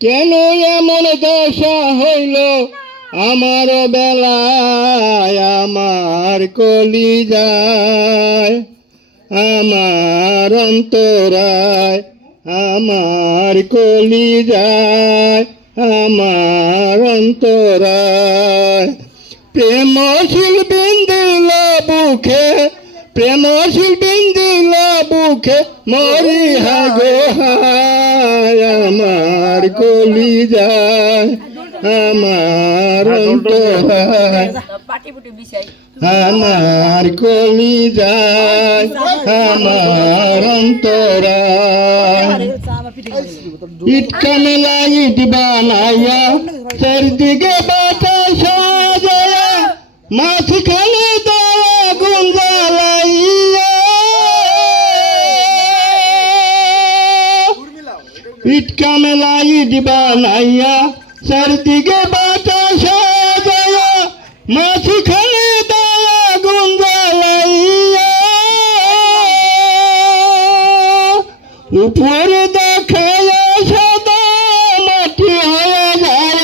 কেন এমন দশা হইল আমার বেলায়, আমার কলিজায়, আমার অন্তরায়, আমার কলিজায়, আমার অন্তরায়। প্রেমশীল বিন্দিল বুকে, প্রেমশীল বিন্দিল বুকে, মরি হাগো হায়, আমার কলিজায়, আমার অন্তরায়, আমার কলিজায়, আমার অন্তরায়। ইট কামেলা ইট বানাইয়া, চারদিকে বাতাস সাজায়া, মাঝখানে দেওয়া আগুন জ্বালাইয়া। ইট কামেলা ইট বানাইয়া, চারদিকে বাতাস সাজায়া, মাঝখানে দেওয়া আগুন জ্বালাইয়া। উপরে দেখায়া সাদা মাটি হয়ে যায়,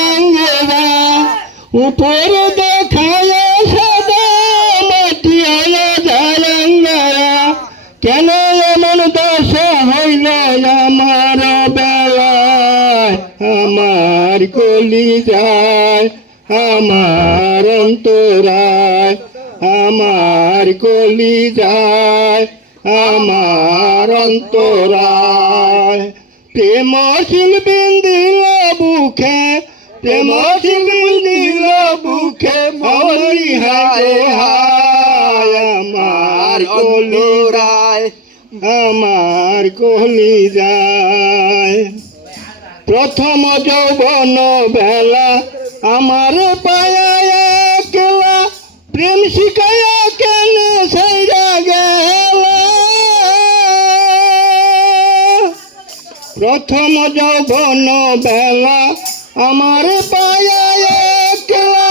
উপরে দেখায়া সাদা মাটি হয়ে যায়। কেন এমন দশা হইল আমার বেলায়, আমার কলিজায়, আমার অন্তরায়, আমার কলিজায়, আমার অন্তরায়। প্রেমশীল বিন্দিল বুকে, প্রেমশীল বিন্দিল বুকে, মরি হায় হায়, আমার কলিজায়, আমার কলিজায়। প্রথম যৌবন বেলা আমার পায়া একলা, প্রেম শিখায়া কেন সাইরা গেলা। প্রথম যৌবন বেলা আমার পায়া একলা,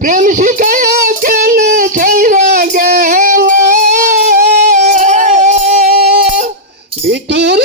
প্রেম শিখায়া কেন সাইরা গেলা। ভিতর